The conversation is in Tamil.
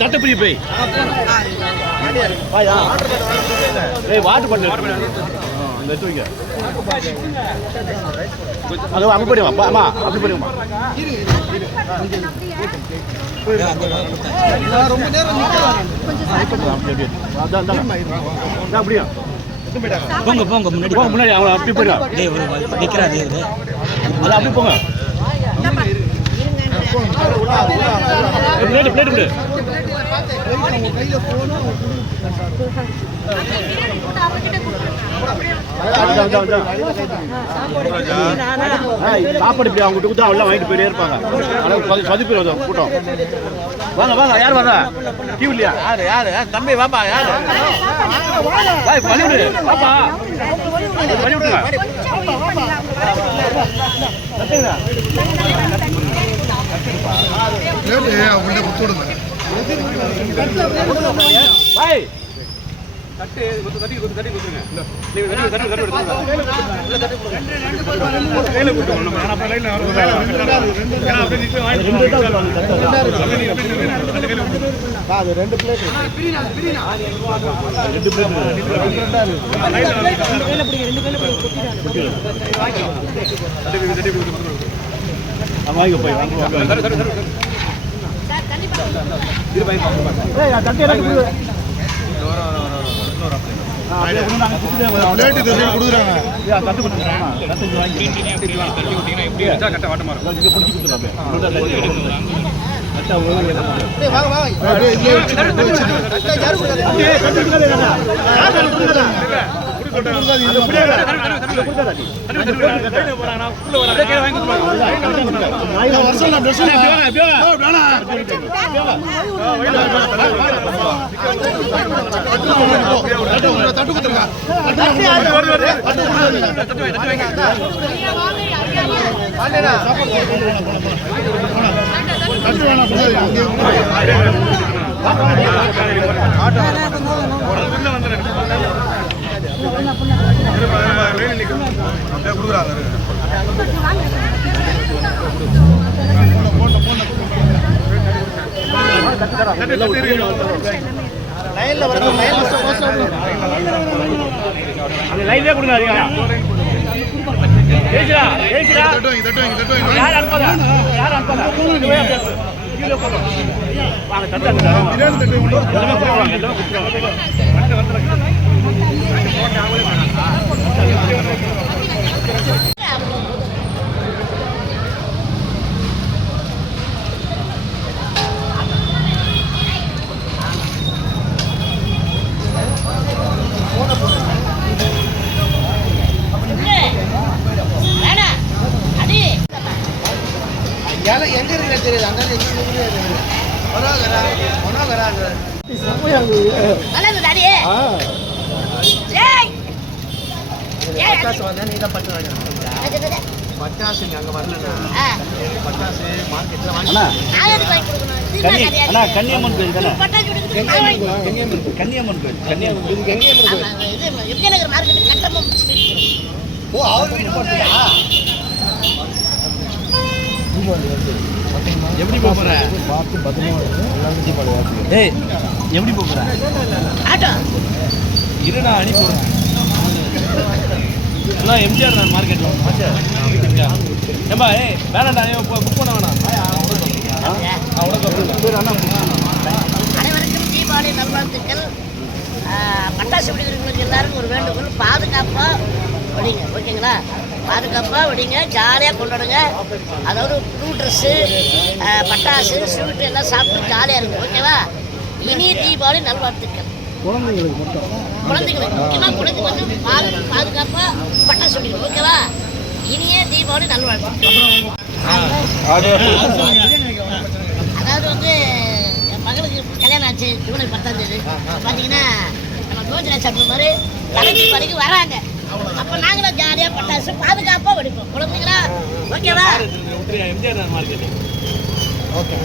தட்டு பிரி போய் வாட்டு பண்ணு அது அங்கே போயிடுமா அம்மா அப்படி போயிடுமா அப்படியா போங்க போங்க முன்னாடி போங்க முன்னாடி அவங்க அப்படி போயிடா நிற்கிறாரு அது அப்படி போங்க பிளேட் பிளேட் விடு சாப்பாடு இப்படி அவங்க கொடுத்தா எல்லாம் வாங்கிட்டு போயிட்டே இருப்பாங்க சதிப்பு கூட்டம் வாங்க வாங்க யார் வர்றா டிவி இல்லையா யாரு யாரு தம்பி வாப்பா யாரு பண்ணிவிடு வாப்பா பண்ணிவிடுங்க தட்டு தட்டி தட்டி கொடுத்துருங்க நீங்க தட்டி தட்டி தட்டி எடுத்துங்க கையில கொடுத்துங்க நம்ம انا அப்ப லைன்ல வர ஏனா அப்படியே நிக்க வாங்கி அது ரெண்டு பிளேட் பிரினா பிரினா ரெண்டு பிளேட் லைன்ல கையில பிடிங்க ரெண்டு கையில கொட்டிடாங்க வாங்கி தட்டி தட்டி கொடுத்துங்க வாங்க போய் வாங்க சார் தண்ணி பாருங்க இது பை பாருங்க ஏய் தட்டி எல்லாம் பிளேட் இது கொடுக்குறாங்க கட்டு கொடுக்குறாங்க கட்டு வாங்கி தட்டி கொடுத்தீங்கன்னா எப்படி இருந்தா கட்ட வாட்ட மாறும் இங்க புடிச்சு கொடுத்துறாங்க கட்ட ஏய் வாங்க வாங்க அப்படியே யாரு லைன்ல கொடுங்க யார் அனுப்பதா யார் அனுப்பதா வாங்க தட்டு எங்க இருக்கு தெரியுது அந்த பட்டாசு அங்க வரல பட்டாசு மார்க்கெட்ல கன்னியம்மன் கோயில் தானே கன்னியம்மன் கோயில் ஓ அவர் வீட்டு போறதா எப்படி போற பார்த்து பத்திரமா ஏய் எப்படி போற ஆட்டோ இருடா அனுப்பி போறேன் எல்லாம் எம்ஜிஆர் நான் மார்க்கெட்ல ஏம்பா ஏய் வேணாடா புக் பண்ண வேணாம் அனைவருக்கும் தீபாவளி நல்வாழ்த்துக்கள். பட்டாசு வெடிக்கிறவங்களுக்கு எல்லாருக்கும் ஒரு வேண்டுகோள், பாதுகாப்பாக வெடிங்க, ஓகேங்களா? பாதுகாப்பாக வெடிங்க, ஜாலியாக கொண்டாடுங்க. அதாவது புது ட்ரெஸ்ஸு, பட்டாசு, ஸ்வீட்டு எல்லாம் சாப்பிட்டு ஜாலியாக இருக்கும், ஓகேவா? இனிய தீபாவளி நல்வாழ்த்துக்கள். குழந்தைங்களுக்கு முக்கியமாக குழந்தைங்க வந்து பாதுகாப்பாக பட்டாசு வெடிக்கணும், ஓகேவா? இனிய தீபாவளி நல்வாழ்த்து. அதாவது வந்து என் மகளுக்கு கல்யாணம் ஆச்சு ஜூலை 10ஆம் தேதி. பார்த்தீங்கன்னா நம்ம கோஜிரா சாப்பிட்ற மாதிரி தலைக்கு வரைக்கும் வராங்க. அப்போ நாங்களும் ஜாலியாக பட்டாசு பாதுகாப்பாக வெடிப்போம். குழந்தைங்களா ஓகேவா? ஓகே.